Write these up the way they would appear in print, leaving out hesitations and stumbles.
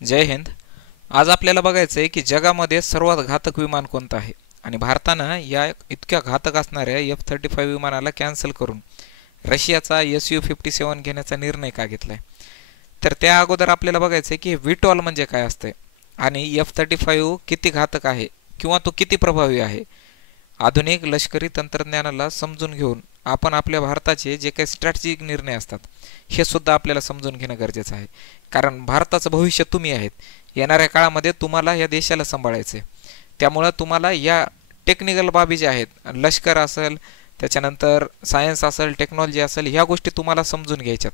जय हिंद। आज आपल्याला बघायचं आहे की जगामध्ये सर्वात घातक विमान कोणतं आहे आणि भारतानं या इतक्या घातक असणाऱ्या F-35 विमानाला कॅन्सल करून रशियाचा Su-57 घेण्याचा निर्णय का घेतलाय। तर त्या अगोदर आपल्याला बघायचं आहे की व्हीटॉल म्हणजे काय असते आणि F-35 किती घातक आहे किंवा तो किती प्रभावी आहे। आधुनिक लष्करी तंत्रज्ञानाला समजून घेऊन आपण आपल्या भारताचे जे काही स्ट्रॅटेजिक निर्णय असतात हे सुद्धा आपल्याला समजून घेणं गरजेचं आहे, कारण भारताचं भविष्य तुम्ही आहेत। येणाऱ्या काळामध्ये तुम्हाला या देशाला सांभाळायचं आहे, त्यामुळे तुम्हाला या टेक्निकल बाबी ज्या आहेत, लष्कर असेल, त्याच्यानंतर सायन्स असेल, टेक्नॉलॉजी असेल, ह्या गोष्टी तुम्हाला समजून घ्यायच्यात,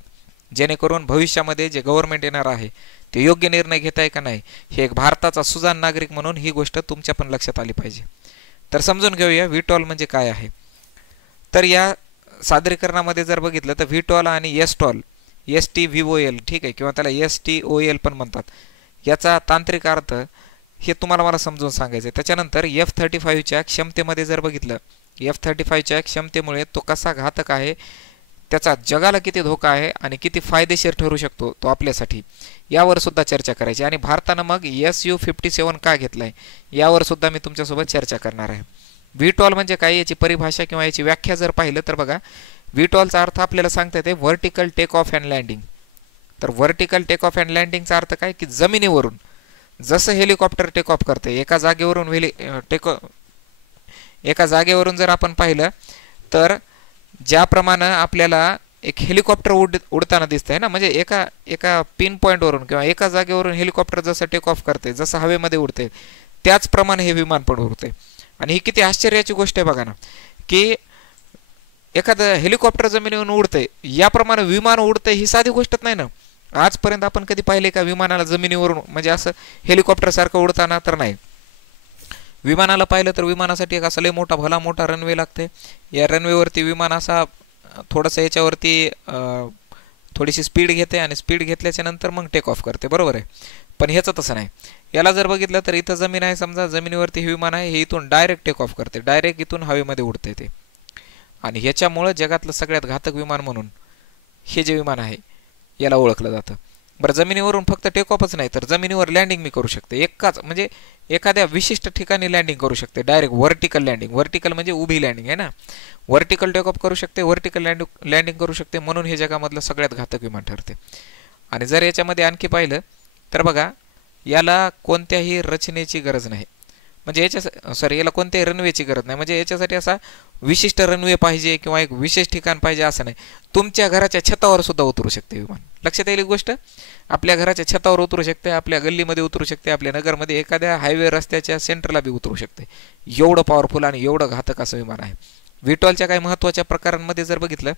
जेणेकरून भविष्यामध्ये जे गव्हर्नमेंट येणार आहे ते योग्य निर्णय घेत आहे का नाही हे एक भारताचा सुजाण नागरिक म्हणून ही गोष्ट तुमच्या पण लक्षात आली पाहिजे। तर समजून घेऊया व्हीटॉल म्हणजे काय आहे। तर या सादरीकरणामध्ये जर बघितलं तर व्हीटॉल आणि एसटॉल, STVOL, ठीक आहे, किंवा त्याला STOL पण म्हणतात, याचा तांत्रिक अर्थ हे तुम्हाला मला समजून सांगायचं आहे। त्याच्यानंतर F-35च्या क्षमतेमध्ये जर बघितलं, F-35च्या क्षमतेमुळे तो कसा घातक आहे, त्याचा जगाला किती धोका आहे आणि किती फायदेशीर ठरू शकतो तो आपल्यासाठी, यावर सुद्धा चर्चा करायची। आणि भारतानं मग Su-57 का घेतलाय यावर सुद्धा मी तुमच्यासोबत चर्चा करणार आहे। व्हीटॉल म्हणजे काय याची परिभाषा किंवा याची व्याख्या जर पाहिलं तर बघा, व्हीटॉलचा अर्थ आपल्याला सांगता येते vertical take off and landing. तर व्हर्टिकल टेक ऑफ अँड लँडिंगचा अर्थ काय की जमिनीवरून जसं हेलिकॉप्टर टेक ऑफ करते एका जागेवरून जर आपण पाहिलं तर ज्याप्रमाणे आपल्याला एक हेलिकॉप्टर उडताना दिसतंय ना, म्हणजे एका पिन पॉईंटवरून किंवा एका जागेवरून हेलिकॉप्टर जसं टेक ऑफ करते, जसं हवेमध्ये उडते, त्याचप्रमाणे हे विमान पण उडते। आणि ही किती आश्चर्याची गोष्ट आहे बघा ना, की एखादं हेलिकॉप्टर जमिनीवरून उडतंय, याप्रमाणे विमान उडतंय, ही साधी गोष्ट नाही ना। आजपर्यंत आपण कधी पाहिले का विमानाला जमिनीवरून म्हणजे असं हेलिकॉप्टर सारखं उडताना? तर नाही। विमानाला पाहिलं तर विमानासाठी एक असा लय भला मोठा रनवे लागते। या रनवेवरती विमान असा थोडंसं याच्यावरती थोडीशी स्पीड घेते आणि स्पीड घेतल्याच्या नंतर मग टेक ऑफ करते, बरोबर आहे। पण ह्याचं तसं नाही। याला जर बघितलं तर इथं जमीन आहे, समजा जमिनीवरती हे विमान आहे, हे इथून डायरेक्ट टेक ऑफ करते, डायरेक्ट इथून हवेमध्ये उडते ते। आणि ह्याच्यामुळं जगातलं सगळ्यात घातक विमान म्हणून हे जे विमान आहे याला ओळखलं जातं। बरं, जमिनीवरून फक्त टेक ऑफच नाही तर जमिनीवर लँडिंग मी करू शकते, म्हणजे एखाद्या विशिष्ट ठिकाणी लँडिंग करू शकते, डायरेक्ट व्हर्टिकल लँडिंग। व्हर्टिकल म्हणजे उभी लँडिंग आहे ना, व्हर्टिकल टेक ऑफ करू शकते, व्हर्टिकल लँडिंग करू शकते, म्हणून हे जगामधलं सगळ्यात घातक विमान ठरते। आणि जर याच्यामध्ये आणखी पाहिलं तर बघा, याला कोणत्याही रचनेची गरज नाही, म्हणजे याला कोणत्याही रनवेची गरज नाही, म्हणजे याच्यासाठी असा विशिष्ट रनवे पाहिजे किंवा एक विशेष ठिकाण पाहिजे असं नाही। तुमच्या घराच्या छतावर सुद्धा उतरू शकते विमान। लक्षात येईल गोष्ट, आपल्या घराच्या छतावर उतरू शकते, आपल्या गल्लीमध्ये उतरू शकते, आपल्या नगरमध्ये एखाद्या हायवे रस्त्याच्या सेंटरला बी उतरू शकते। एवढं पॉवरफुल आणि एवढं घातक असं विमान आहे। व्हीटॉलच्या काही महत्त्वाच्या प्रकारांमध्ये जर बघितलं,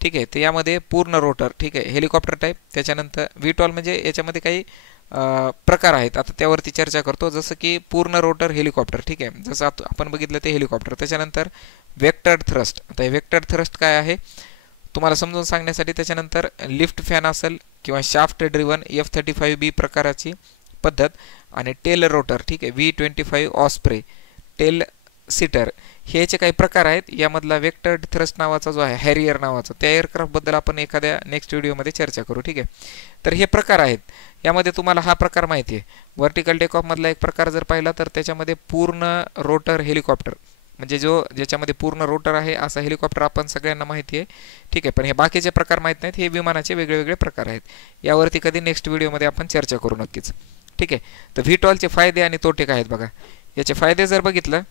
ठीक आहे, तर यामध्ये पूर्ण रोटर, ठीक आहे, हेलिकॉप्टर टाईप। त्याच्यानंतर व्हीटॉल म्हणजे याच्यामध्ये काही प्रकार आहेत, आता त्यावरती चर्चा करतो, जसं की पूर्ण रोटर हेलिकॉप्टर, ठीक आहे, जसं आपण बघितलं ते हेलिकॉप्टर। त्याच्यानंतर वेक्टर्ड थ्रस्ट, आता हे वेक्टर्ड थ्रस्ट काय आहे तुम्हाला समजून सांगण्यासाठी, त्याच्यानंतर लिफ्ट फॅन असेल किंवा शाफ्ट ड्रिव्हन F-35B प्रकाराची पद्धत, आणि टेल रोटर, ठीक आहे, V-25 ऑस्प्रे, टेल सीटर, हे याचे काही प्रकार आहेत। यामधला वेक्टर्ड थ्रस्ट नावाचा जो आहे, हॅरियर नावाचा, त्या एअरक्राफ्टबद्दल आपण एखाद्या नेक्स्ट व्हिडिओमध्ये चर्चा करू, ठीक आहे। तर हे प्रकार आहेत, यामध्ये तुम्हाला हा प्रकार माहिती आहे। व्हर्टिकल टेक ऑफमधला एक प्रकार जर पाहिला तर त्याच्यामध्ये पूर्ण रोटर हेलिकॉप्टर, म्हणजे ज्याच्यामध्ये पूर्ण रोटर आहे असा हेलिकॉप्टर आपण सगळ्यांना माहिती आहे, ठीक आहे। पण हे बाकीचे प्रकार माहीत नाहीत, हे विमानाचे वेगळे प्रकार आहेत, यावरती कधी नेक्स्ट व्हिडिओमध्ये आपण चर्चा करू नक्कीच, ठीक आहे। तर व्हीटॉलचे फायदे आणि तोटे काय आहेत बघा। याचे फायदे जर बघितलं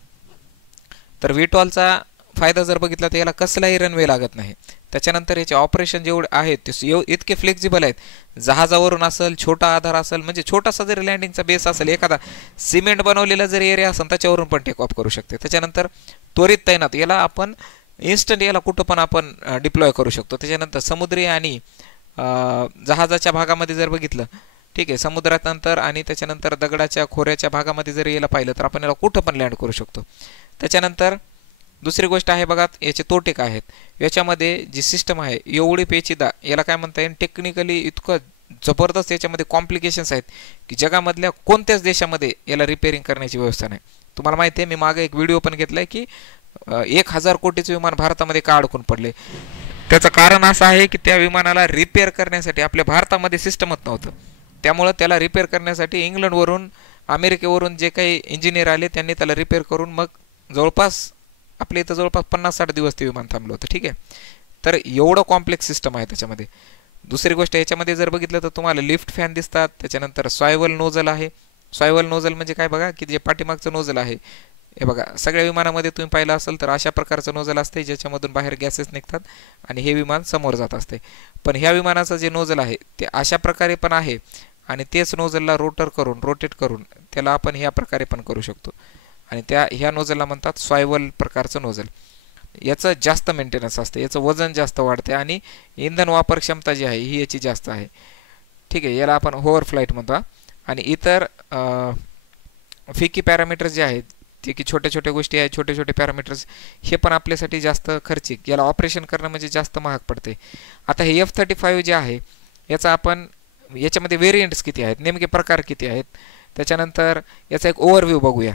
तर व्हीटॉलचा फायदा जर बघितला तर याला कसलाही रनवे लागत नाही। त्याच्यानंतर याचे ऑपरेशन जेवढे आहेत ते इतके फ्लेक्झिबल आहेत, जहाजावरून असेल, छोटा आधार असेल, म्हणजे छोटासा जरी लँडिंगचा बेस असेल, एखादा सिमेंट बनवलेला जरी एरिया असेल त्याच्यावरून पण टेक ऑफ करू शकते। त्याच्यानंतर त्वरित तैनात, याला आपण इन्स्टंट याला कुठं पण आपण डिप्लॉय करू शकतो। त्याच्यानंतर समुद्री आणि जहाजाच्या भागामध्ये जर बघितलं, ठीक आहे, समुद्रानंतर आणि त्याच्यानंतर दगडाच्या खोऱ्याच्या भागामध्ये जर याला पाहिलं तर आपण याला कुठं पण लँड करू शकतो। त्याच्यानंतर दुसरी गोष्ट आहे बघा, याचे तोटे काय आहेत। याच्यामध्ये जी सिस्टम आहे एवढी पेचीदा, याला काय म्हणता येईल, टेक्निकली इतकं जबरदस्त याच्यामध्ये कॉम्प्लिकेशन्स आहेत की जगामधल्या कोणत्याच देशामध्ये याला रिपेअरिंग करण्याची व्यवस्था नाही। तुम्हाला माहिती आहे, मी मागे एक व्हिडिओ पण घेतलाय की 1000 कोटीचे विमान भारतामध्ये का अडकून पडले। त्याचं कारण असं आहे की त्या विमानाला रिपेअर करण्यासाठी आपल्या भारतामध्ये सिस्टमच नव्हतं। त्यामुळं त्याला रिपेअर करण्यासाठी इंग्लंडवरून अमेरिकेवरून जे काही इंजिनियर आले त्यांनी त्याला रिपेअर करून मग जवळपास आपल्या इथं जवळपास 50-60 दिवस ते विमान थांबलं होतं. ठीक आहे, तर एवढं कॉम्प्लेक्स सिस्टम आहे त्याच्यामध्ये. दुसरी गोष्ट याच्यामध्ये जर बघितलं तर तुम्हाला लिफ्ट फॅन दिसतात, त्याच्यानंतर स्वायवल नोझल आहे. स्वायवल नोझल म्हणजे काय बघा, की जे पाठीमागचं नोझल आहे हे बघा, सगळ्या विमानामध्ये तुम्ही पाहिलं असेल तर अशा प्रकारचं नोझल असते ज्याच्यामधून बाहेर गॅसेस निघतात आणि हे विमान समोर जात असते. पण ह्या विमानाचं जे नोझल आहे ते अशा प्रकारे पण आहे आणि तेच नोझलला रोटेट करून त्याला आपण ह्या प्रकारे पण करू शकतो आणि ह्या नोझलला म्हणतात स्वायवल प्रकारचं नोझल. याचं जास्त मेंटेनन्स असते, याचं वजन जास्त वाढते आणि इंधन वापर क्षमता जी आहे ही याची जास्त आहे. ठीक आहे, याला आपण होवर फ्लाईट म्हणतो. आणि इतर फिकी पॅरामीटर्स जे आहेत ते की छोट्या छोट्या गोष्टी आहेत, छोटे छोटे पॅरामीटर्स, हे पण आपल्यासाठी जास्त खर्चिक, याला ऑपरेशन करणं म्हणजे जास्त महाग पडते. आता हे F-35 जे आहे याचा आपण याच्यामध्ये व्हेरियंट्स किती आहेत, नेमके प्रकार किती आहेत, त्याच्यानंतर याचा एक ओव्हरव्ह्यू बघूया.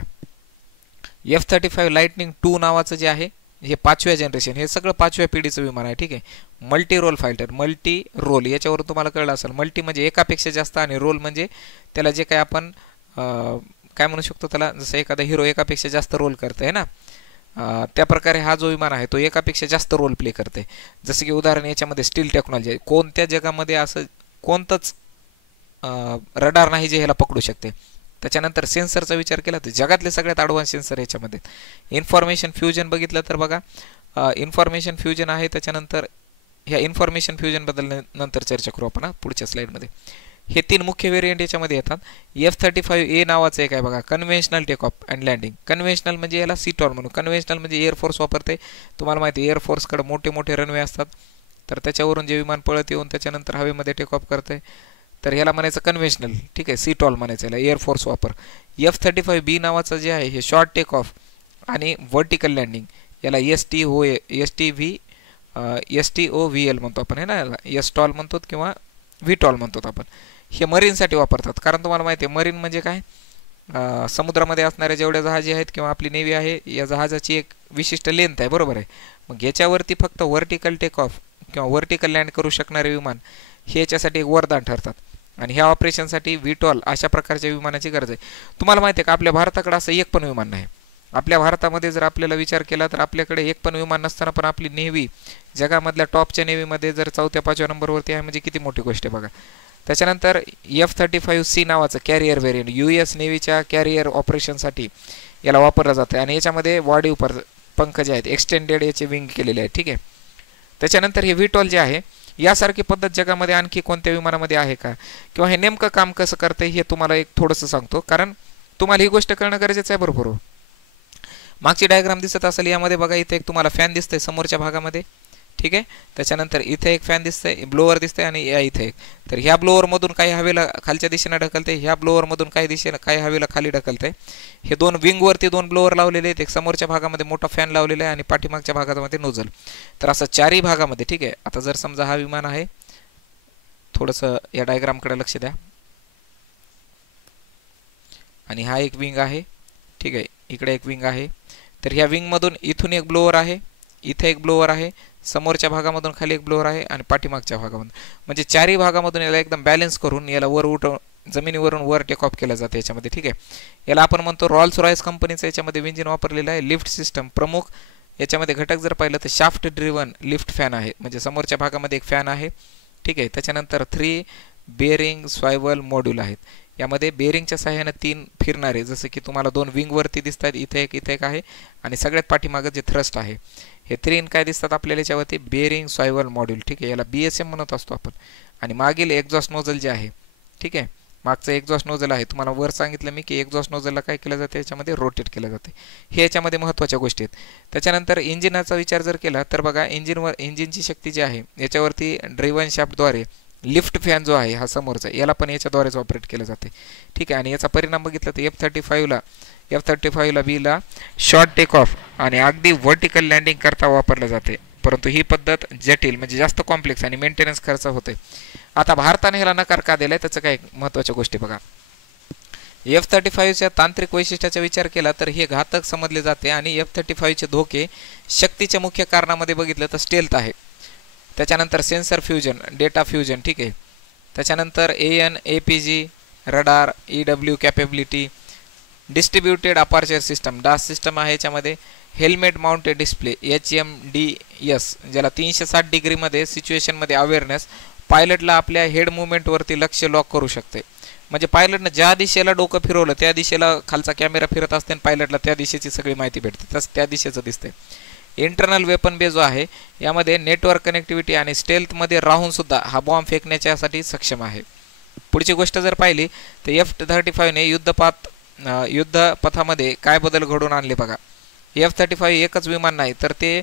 F-35 लाइटनिंग 2 नावाचं जे आहे हे 5व्या जनरेशन, हे सगळं 5व्या पिढीचं विमान आहे. ठीक आहे, multi role fighter, multi role याच्यावरून तुम्हाला कळलं असेल. मल्टी म्हणजे एकापेक्षा जास्त आणि रोल म्हणजे त्याला जे काही आपण काय म्हणू शकतो त्याला, जसं एखादा हिरो एकापेक्षा जास्त रोल करते आहे ना, त्या प्रकारे हा जो विमान आहे तो एकापेक्षा जास्त रोल प्ले करते. जसं की उदाहरण याच्यामध्ये स्टील टेक्नॉलॉजी आहे. कोणत्या जगामध्ये असं कोणतंच रडार नाही जे ह्याला पकडू शकते. त्याच्यानंतर सेन्सरचा विचार केला तर जगातले सगळ्यात ॲडव्हान्स सेन्सर याच्यामध्ये. इन्फॉर्मेशन फ्युजन बघितलं तर बघा, इन्फॉर्मेशन फ्युजन आहे. त्याच्यानंतर ह्या इन्फॉर्मेशन फ्युजनबद्दल नंतर चर्चा करू आपण पुढच्या स्लाईडमध्ये. हे 3 मुख्य व्हेरियंट याच्यामध्ये येतात. F-35A नावाचं एक आहे बघा, conventional take off and landing. Conventional म्हणजे याला सीटॉल म्हणू. कन्व्हेन्शनल म्हणजे एअरफोर्स वापरते. तुम्हाला माहिती आहे एअरफोर्सकडे मोठे मोठे रनवे असतात, तर त्याच्यावरून जे विमान पळत येऊन त्याच्यानंतर हवेमध्ये टेक ऑफ करते तर ह्याला म्हणायचं कन्व्हेन्शनल. ठीक आहे, सीटॉल म्हणायचं याला, एअरफोर्स वापर. F-35B नावाचं जे आहे हे शॉर्ट टेक ऑफ आणि व्हर्टिकल लँडिंग, याला STOVL म्हणतो आपण, आहे ना, याला एस्टॉल म्हणतो किंवा व्हीटॉल म्हणतो आपण. हे मरीनसाठी वापरतात, कारण तुम्हाला माहिती आहे मरीन म्हणजे काय, समुद्रामध्ये असणाऱ्या जेवढ्या जहाजी आहेत किंवा आपली नेव्ही आहे या जहाजाची एक विशिष्ट लेंथ आहे, बरोबर आहे. मग याच्यावरती फक्त व्हर्टिकल टेक ऑफ किंवा व्हर्टिकल लँड करू शकणारे विमान हे याच्यासाठी एक वरदान ठरतात आणि ह्या ऑपरेशनसाठी व्हीटॉल अशा प्रकारच्या विमानाची गरज आहे. तुम्हाला माहिती आहे का आपल्या भारताकडे असं एक पण विमान नाही. आपल्या भारतामध्ये जर आपल्याला विचार केला तर आपल्याकडे एक पण विमान नसताना पण आपली नेव्ही जगामधल्या टॉपच्या नेव्हीमध्ये जर 4-5व्या नंबरवरती आहे म्हणजे किती मोठी गोष्ट आहे बघा. त्याच्यानंतर F-35C नावाचं कॅरियर व्हेरियंट US नेव्हीच्या कॅरियर ऑपरेशनसाठी याला वापरलं जातं आणि याच्यामध्ये वाढीव पंख जे आहेत एक्सटेंडेड याचे विंग केलेले आहेत. ठीक आहे, त्याच्यानंतर हे व्हीटॉल जे आहे यासारखी पद्धत जगामध्ये आणखी कोणत्या विमानामध्ये आहे का, किंवा हे नेमकं काम कसं करतं हे तुम्हाला एक थोडंसं सांगतो, कारण तुम्हाला ही गोष्ट कळणं गरजेचं आहे. बरोबर, मागची डायग्राम दिसत असेल यामध्ये बघा, इथे एक तुम्हाला फॅन दिसतंय समोरच्या भागामध्ये. ठीक आहे, त्याच्यानंतर इथे एक फॅन दिसतंय, ब्लोअर दिसतंय आणि या इथे एक. तर ह्या ब्लोअरमधून काही हवेला खालच्या दिशेने ढकलते, ह्या ब्लोअरमधून काही हवेला खाली ढकलते. हे 2 विंगवरती 2 ब्लोअर लावलेले आहेत, एक समोरच्या भागामध्ये मोठा फॅन लावलेला आहे आणि पाठीमागच्या भागामध्ये नोझल. तर असं 4ही भागामध्ये. ठीक आहे, आता जर समजा हा विमान आहे, थोडंसं या डायग्रामकडे लक्ष द्या, आणि हा एक विंग आहे. ठीक आहे, इकडे एक विंग आहे. तर ह्या विंगमधून इथून एक ब्लोअर आहे, इथे एक ब्लोअर आहे, समोरच्या भागामधून खाली एक ब्लोअर आहे आणि पाठीमागच्या भागामधून, म्हणजे 4ही भागामधून याला एकदम बॅलन्स करून याला जमिनीवरून वर टेक ऑफ केलं जातं याच्यामध्ये. ठीक आहे, याला आपण म्हणतो रॉल्स रॉयस कंपनीचं याच्यामध्ये इंजिन वापरलेलं आहे. लिफ्ट सिस्टम प्रमुख याच्यामध्ये घटक जर पाहिलं तर शाफ्ट ड्रिव्हन लिफ्ट फॅन आहे, म्हणजे समोरच्या भागामध्ये एक फॅन आहे. ठीक आहे, त्याच्यानंतर 3 बेअरिंग स्वायवल मॉड्यूल आहेत. यामध्ये बेअरिंगच्या सहाय्याने 3 फिरणारे, जसं की तुम्हाला 2 विंगवरती दिसतात, इथे एक आहे आणि सगळ्यात पाठीमागं जे थ्रस्ट आहे हे 3 काय दिसतात आपल्याला याच्यावरती, बेअरिंग स्वायवल मॉड्यूल. ठीक आहे, याला BSM म्हणत असतो आपण. आणि मागील एक्झॉस्ट नोझल जे आहे, ठीक आहे, मागचं एक्झॉस्ट नोझल आहे, तुम्हाला वर सांगितलं मी की एक्झॉस्ट नोझलला काय केलं जाते, याच्यामध्ये रोटेट केलं जाते. हे याच्यामध्ये महत्त्वाच्या गोष्टी आहेत. त्याच्यानंतर इंजिनाचा विचार जर केला तर बघा, इंजिनची शक्ती जी आहे याच्यावरती ड्रिव्हन शाफ्टद्वारे लिफ्ट फॅन जो आहे हा समोरचा, याला पण याच्याद्वारेच ऑपरेट केलं जाते. ठीक आहे, आणि याचा परिणाम बघितला तर F-35 बीला शॉर्ट टेक ऑफ आणि अगदी व्हर्टिकल लँडिंग करता वापरलं जाते. परंतु ही पद्धत जटिल म्हणजे जास्त कॉम्प्लेक्स आणि मेंटेनन्स खर्च होते. आता भारताने ह्याला नकार का दिलाय त्याचं काय महत्त्वाच्या गोष्टी बघा. F-35च्या तांत्रिक वैशिष्ट्याचा विचार केला तर हे घातक समजले जाते आणि F-35चे धोके शक्तीच्या मुख्य कारणामध्ये बघितलं तर स्टेल्थ आहे, त्याच्यानंतर सेन्सर फ्युजन, डेटा फ्युजन. ठीक आहे, त्याच्यानंतर AN APG radar EW capability, distributed aperture system डास सिस्टम आहे याच्यामध्ये, हेल्मेट माउंटेड डिस्प्ले HMDS ज्याला 360 डिग्रीमध्ये सिच्युएशनमध्ये अवेअरनेस, पायलटला आपल्या हेड मुवमेंटवरती लक्ष लॉक करू शकते. म्हणजे पायलटनं ज्या दिशेला डोकं फिरवलं त्या दिशेला खालचा कॅमेरा फिरत असते आणि पायलटला त्या दिशेची सगळी माहिती भेटते, तसं त्या दिशेचं दिसते. इंटरनल वेपन बे जो आहे यामध्ये नेटवर्क कनेक्टिव्हिटी आणि स्टेल्थमध्ये राहूनसुद्धा हा बॉम्ब फेकण्याच्यासाठी सक्षम आहे. पुढची गोष्ट जर पाहिली तर F-35ने युद्धपथामध्ये काय बदल घडवून आणले बघा. F-35 एकच विमान नाही तर ते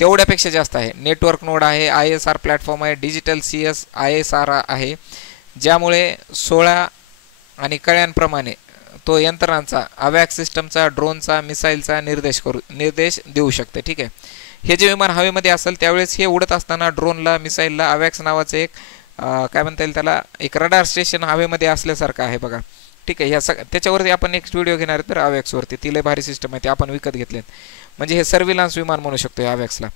तेवढ्यापेक्षा जास्त आहे. नेटवर्क नोड आहे, ISR प्लॅटफॉर्म आहे, डिजिटल CS ISR आहे, ज्यामुळे 16 आणि कळ्यांप्रमाणे तो यंत्रणांचा अवॅक्स सिस्टमचा, ड्रोनचा, मिसाईलचा निर्देश देऊ शकते. ठीक आहे. हे जे विमान हवेमध्ये असेल त्यावेळेस हे उडत असताना ड्रोनला, मिसाईलला अवॅक्स नावाचं एक काय म्हणता येईल त्याला एक रडार स्टेशन हवेमध्ये असल्यासारखं आहे बघा. ठीक आहे. त्याच्यावरती आपण नेक्स्ट व्हिडिओ घेणार आहे तर अवॅक्सवरती. ती लय भारी सिस्टम आहे, ते आपण विकत घेतलेत. म्हणजे हे सर्व्हिलन्स विमान म्हणू शकतो या अवॅक्सला.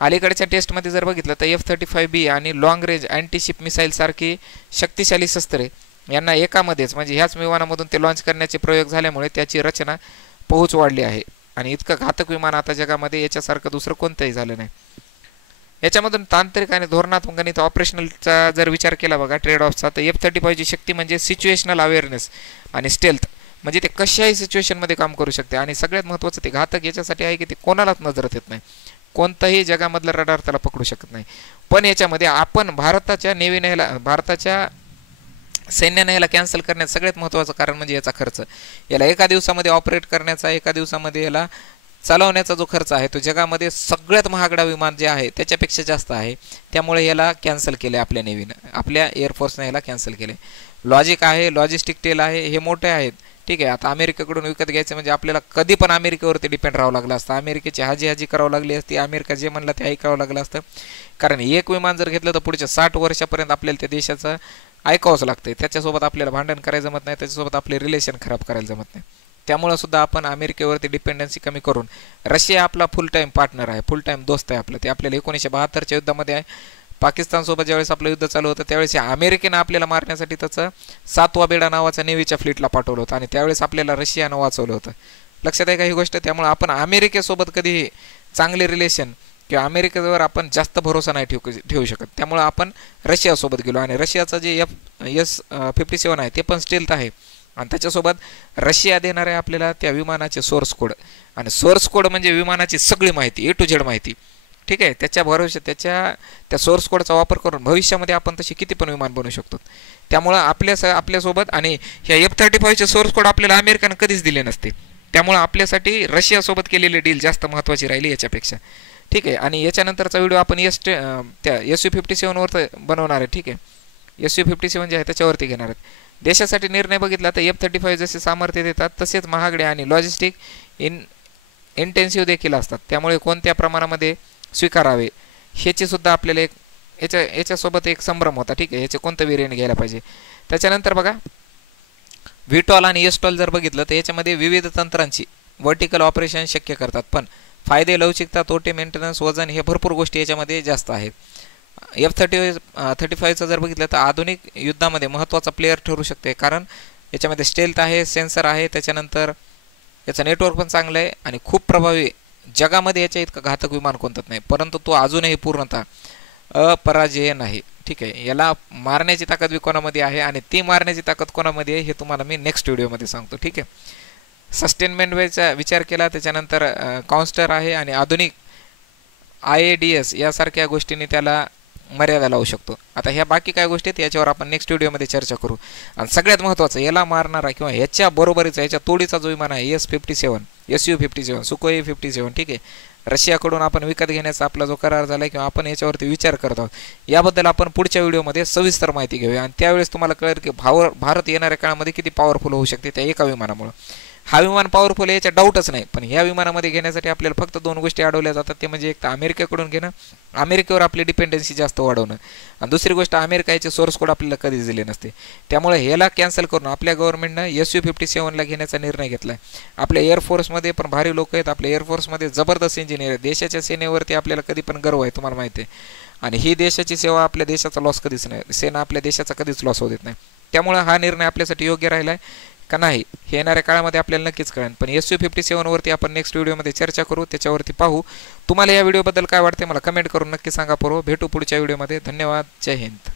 अलीकडच्या टेस्टमध्ये जर बघितलं तर F-35B आणि लॉंग रेंज अँटीशिप मिसाईलसारखी शक्तिशाली शस्त्रे यांना एकामध्येच म्हणजे ह्याच विमानामधून ते लॉन्च करण्याचे प्रयोग झाल्यामुळे त्याची रचना पहुंच वाढली आहे आणि इतकं घातक विमान आता जगामध्ये याच्यासारखं दुसरं कोणतंही झालं नाही. याच्यामधून तांत्रिक आणि धोरणात्मक गणित ऑपरेशनलचा जर विचार केला बघा ट्रेड ऑफचा, तर F-35 ची शक्ती म्हणजे सिच्युएशनल अवेअरनेस आणि स्टेल्थ, म्हणजे ते कशाही सिच्युएशनमध्ये काम करू शकते. आणि सगळ्यात महत्त्वाचं ते घातक याच्यासाठी आहे की ते कोणालाच नजरात येत नाही, कोणताही जगामधला रडार त्याला पकडू शकत नाही. पण याच्यामध्ये आपण भारताच्या सैन्याने याला कॅन्सल करण्याचं सगळ्यात महत्त्वाचं कारण म्हणजे याचा खर्च. याला एका दिवसामध्ये ऑपरेट करण्याचा, एका दिवसामध्ये याला चालवण्याचा जो खर्च आहे तो जगामध्ये सगळ्यात महागडा विमान जे आहे त्याच्यापेक्षा जास्त आहे. त्यामुळे याला कॅन्सल केलं आपल्या नेव्हीनं, आपल्या एअरफोर्सने याला कॅन्सल केले. लॉजिक आहे, लॉजिस्टिक टेल आहे, हे मोठे आहेत. ठीक आहे. आता अमेरिकेकडून विकत घ्यायचं म्हणजे आपल्याला कधी पण अमेरिकेवरती डिपेंड राहावं लागलं असतं, अमेरिकेची हाजी करावं लागली असती, अमेरिका जे म्हणलं ते ऐकावं लागलं असतं. कारण एक विमान जर घेतलं तर पुढच्या 60 वर्षापर्यंत आपल्याला त्या देशाचं ऐकावंच लागतं. त्याच्यासोबत आपल्याला भांडण करायला जमत नाही, त्याच्यासोबत आपले रिलेशन खराब करायला जमत नाही. त्यामुळे सुद्धा आपण अमेरिकेवरती डिपेंडन्सी कमी करून, रशिया आपला फुल टाईम पार्टनर आहे, फुल टाईम दोस्त आहे आपलं. ते आपल्याला 1972च्या युद्धामध्ये आहे, पाकिस्तानसोबत ज्यावेळेस आपलं युद्ध चालू होतं त्यावेळेस अमेरिकेनं आपल्याला मारण्यासाठी त्याचं 7वा बेडा नावाचा नेव्हीच्या फ्लीटला पाठवलं होतं आणि त्यावेळेस आपल्याला रशियानं वाचवलं होतं. लक्षात आहे का ही गोष्ट? त्यामुळे आपण अमेरिकेसोबत कधी चांगले रिलेशन किंवा अमेरिकेवर आपण जास्त भरोसा नाही ठेवू शकत. त्यामुळे आपण रशियासोबत गेलो आणि रशियाचा जे S-57 आहे ते पण स्टेल्थ आहे आणि त्याच्यासोबत रशिया देणार आहे आपल्याला त्या विमानाचे सोर्स कोड. आणि सोर्स कोड म्हणजे विमानाची सगळी माहिती, A to Z माहिती. ठीक आहे. त्या सोर्स कोडचा वापर करून भविष्यामध्ये आपण तशी किती पण विमान बनवू शकतो. त्यामुळं आपल्यासोबत आणि ह्या F-35 चे सोर्स कोड आपल्याला अमेरिकेनं कधीच दिले नसते. त्यामुळं आपल्यासाठी रशियासोबत केलेली डील जास्त महत्त्वाची राहिली याच्यापेक्षा. ठीक आहे. आणि याच्यानंतरचा व्हिडिओ आपण त्या Su-57 वर बनवणार आहे. ठीक आहे. Su-57 जे आहे त्याच्यावरती घेणार आहेत. देशासाठी निर्णय बघितला तर F-35 जसे सामर्थ्य देतात तसेच महागडे आणि लॉजिस्टिक इंटेन्सिव्ह देखील असतात. त्यामुळे कोणत्या प्रमाणामध्ये स्वीकारावे ह्याची सुद्धा आपल्याला याच्यासोबत एक संभ्रम होता. ठीक आहे. याचे कोणतं वेरियंट घ्यायला पाहिजे. त्याच्यानंतर बघा व्हीटॉल आणि एस्टॉल जर बघितलं तर याच्यामध्ये विविध तंत्रांची वर्टिकल ऑपरेशन शक्य करतात, पण फायदे, लवचिकता, तोटे, मेंटेनन्स, वजन हे भरपूर गोष्टी याच्यामध्ये जास्त आहेत. F-35 जर बघितलं तर आधुनिक युद्धामध्ये महत्त्वाचा प्लेयर ठरू शकते, कारण याच्यामध्ये स्टेल्थ आहे, सेन्सर आहे, त्याच्यानंतर याचं नेटवर्क पण चांगलं आहे आणि खूप प्रभावी. जगामध्ये याच्या इतकं घातक विमान कोणतंच नाही, परंतु तो अजूनही पूर्णतः अपराजय नाही. ठीक आहे. याला मारण्याची ताकद बी कोणामध्ये आहे आणि ती मारण्याची ताकद कोणामध्ये आहे हे तुम्हाला मी नेक्स्ट व्हिडिओमध्ये सांगतो. ठीक आहे. सस्टेनमेंट वेचा विचार केला, त्याच्यानंतर काउन्स्टर आहे आणि आधुनिक IADS यासारख्या गोष्टींनी त्याला मर्यादा लावू शकतो. आता ह्या बाकी काय गोष्टी आहेत याच्यावर आपण नेक्स्ट व्हिडिओमध्ये चर्चा करू. आणि सगळ्यात महत्त्वाचं याला मारणारा किंवा ह्याच्या बरोबरीचा याच्या तोडीचा जो विमान आहे Su-57 सुखोई 57. ठीक आहे. रशियाकडून आपण विकत घेण्याचा आपला जो करार झाला किंवा आपण याच्यावरती विचार करत आहोत याबद्दल आपण पुढच्या व्हिडिओमध्ये सविस्तर माहिती घेऊया आणि त्यावेळेस तुम्हाला कळेल की भारत येणाऱ्या काळामध्ये किती पॉवरफुल होऊ शकते त्या एका विमानामुळे. हा विमान पॉवरफुल आहे याच्या डाऊटच नाही, पण ह्या विमानामध्ये घेण्यासाठी आपल्याला फक्त 2 गोष्टी अडवल्या जातात. ते म्हणजे एक तर अमेरिकेकडून घेणं, अमेरिकेवर आपली डिपेंडन्सी जास्त वाढवणं, आणि दुसरी गोष्ट अमेरिकेचे सोर्स कोड आपल्याला कधीच दिले नसते. त्यामुळे ह्याला कॅन्सल करून आपल्या गव्हर्नमेंटनं Su-57 ला घेण्याचा निर्णय घेतला आहे. आपल्या एअरफोर्समध्ये पण भारी लोक आहेत, आपल्या एअरफोर्समध्ये जबरदस्त इंजिनियर आहेत. देशाच्या सेनेवरती आपल्याला कधी पण गर्व आहे, तुम्हाला माहिती आहे. आणि ही देशाची सेवा आपल्या देशाचा लॉस कधीच नाही, सेना आपल्या देशाचा कधीच लॉस होत नाही. त्यामुळं हा निर्णय आपल्यासाठी योग्य राहिला आहे का नाही हे येणाऱ्या काळामध्ये आपल्याला नक्कीच कळेल. पण Su-57वरती आपण नेक्स्ट व्हिडिओमध्ये चर्चा करू, त्याच्यावरती पाहू. तुम्हाला या व्हिडिओबद्दल काय वाटते मला कमेंट करून नक्की सांगा. भेटू पुढच्या व्हिडिओमध्ये. धन्यवाद. जय हिंद.